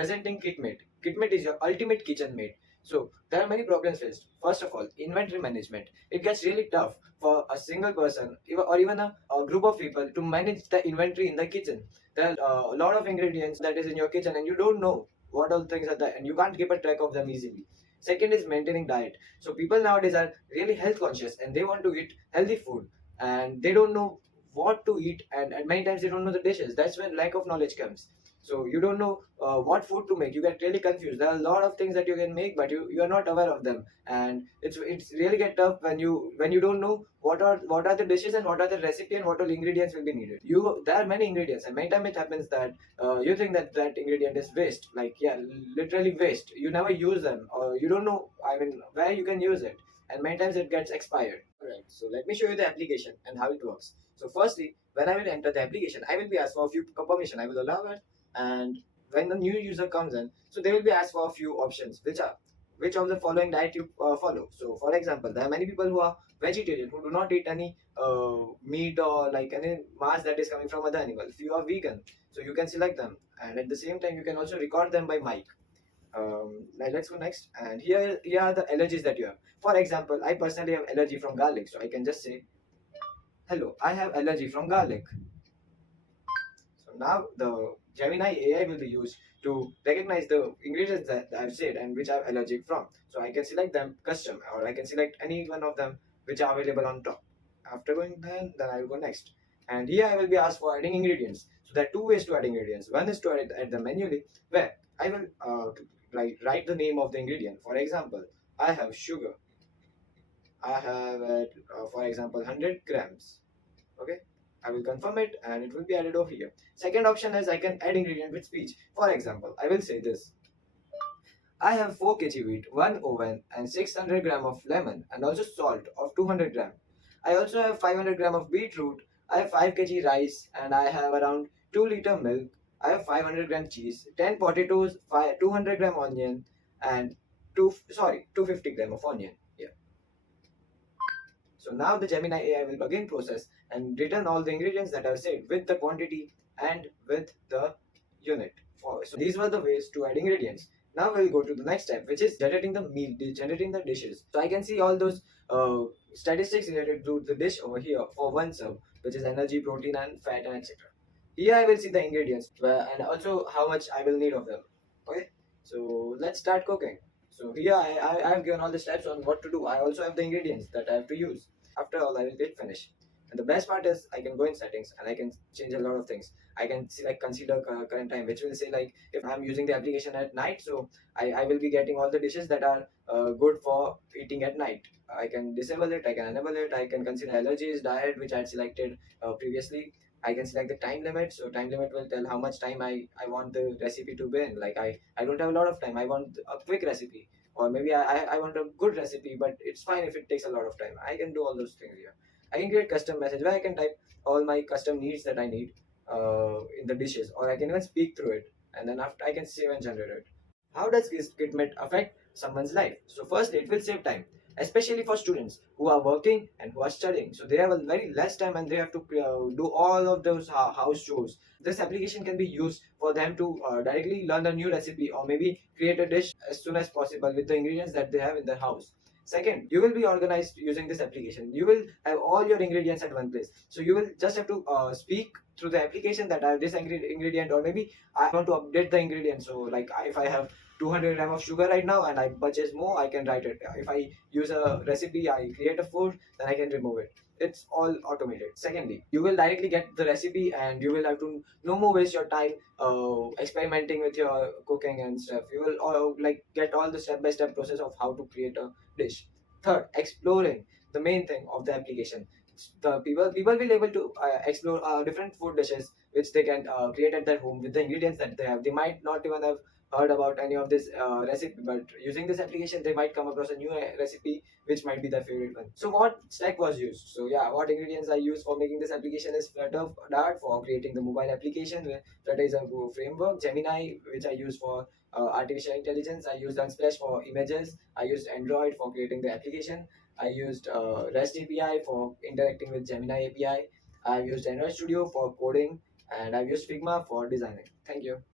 presenting Kitmate. Kitmate is your ultimate kitchen mate. So there are many problems faced. First of all, inventory management. It gets really tough for a single person or even a group of people to manage the inventory in the kitchen. There are a lot of ingredients that is in your kitchen and you don't know what all things are there and you can't keep a track of them easily. Second is maintaining diet. So people nowadays are really health conscious and they want to eat healthy food and they don't know what to eat, and many times they don't know the dishes. That's when lack of knowledge comes. So you don't know what food to make. You get really confused. There are a lot of things that you can make, but you are not aware of them, and it's really get tough when you don't know what are the dishes and what are the recipe and what all ingredients will be needed. You There are many ingredients, and many times it happens that you think that that ingredient is waste, like, yeah, literally waste. You never use them, or you don't know, I mean, where you can use it, and many times it gets expired. Alright, so let me show you the application and how it works. So firstly, when I will enter the application, I will be asked for a few permission. I will allow it, and when the new user comes in, so they will be asked for a few options, which of the following diet you follow. So for example, there are many people who are vegetarian, who do not eat any meat or like any mass that is coming from other animal. If you are vegan, so you can select them, and at the same time you can also record them by mic. Let's go next, and here are the allergies that you have. For example, I personally have allergy from garlic, so I can just say, hello, I have allergy from garlic. So now the Gemini AI will be used to recognize the ingredients that I've said and which I'm allergic from. So I can select them custom, or I can select any one of them which are available on top. After going then I will go next. And here I will be asked for adding ingredients. So there are two ways to add ingredients. One is to add them manually, where I will write the name of the ingredient. For example, I have sugar. I have, for example, 100 grams. Okay, I will confirm it and it will be added over here. Second option is I can add ingredient with speech. For example, I will say this: I have 4 kg wheat, 1 oven, and 600 gram of lemon, and also salt of 200 gram. I also have 500 gram of beetroot. I have 5 kg rice, and I have around 2 liter milk. I have 500 gram cheese, 10 potatoes, 200 gram onion, and 250 gram of onion. Yeah. So now the Gemini AI will again process and return all the ingredients that I've said with the quantity and with the unit. So these were the ways to add ingredients. Now we'll go to the next step, which is generating the meal, generating the dishes. So I can see all those statistics related to the dish over here for one serve, which is energy, protein, and fat, and etc. Here I will see the ingredients and also how much I will need of them. Okay, so let's start cooking. So here I have given all the steps on what to do. I also have the ingredients that I have to use. After all, I will click finish. And the best part is I can go in settings and I can change a lot of things. I can select consider current time, which will say like if I'm using the application at night, so I will be getting all the dishes that are good for eating at night. I can disable it, I can enable it, I can consider allergies, diet, which I had selected previously. I can select the time limit. So time limit will tell how much time I want the recipe to be in. Like I don't have a lot of time. I want a quick recipe. Or maybe I want a good recipe, but it's fine if it takes a lot of time. I can do all those things here. I can create custom message where I can type all my custom needs that I need in the dishes, or I can even speak through it, and then after I can save and generate it. How does Kitmate affect someone's life? So firstly, it will save time, especially for students who are working and who are studying. So they have a very less time and they have to do all of those house chores. This application can be used for them to directly learn a new recipe or maybe create a dish as soon as possible with the ingredients that they have in their house. Second, you will be organized using this application. You will have all your ingredients at one place. So you will just have to speak through the application that I have this ingredient, or maybe I want to update the ingredient. So like if I have 200 gram of sugar right now and I purchase more, I can write it. If I use a recipe, I create a food, then I can remove it. It's all automated. Secondly, you will directly get the recipe and you will have to no more waste your time experimenting with your cooking and stuff. You will like get all the step-by-step process of how to create a dish. Third, exploring, the main thing of the application. The people will able to explore different food dishes which they can create at their home with the ingredients that they have. They might not even have heard about any of this recipe, but using this application they might come across a new recipe which might be their favorite one. So what stack was used? So yeah, what ingredients I used for making this application is Flutter Dart for creating the mobile application, where Flutter is a framework, Gemini, which I use for artificial intelligence. I used Unsplash for images. I used Android for creating the application. I used REST API for interacting with Gemini API. I used Android Studio for coding, and I've used Figma for designing. Thank you.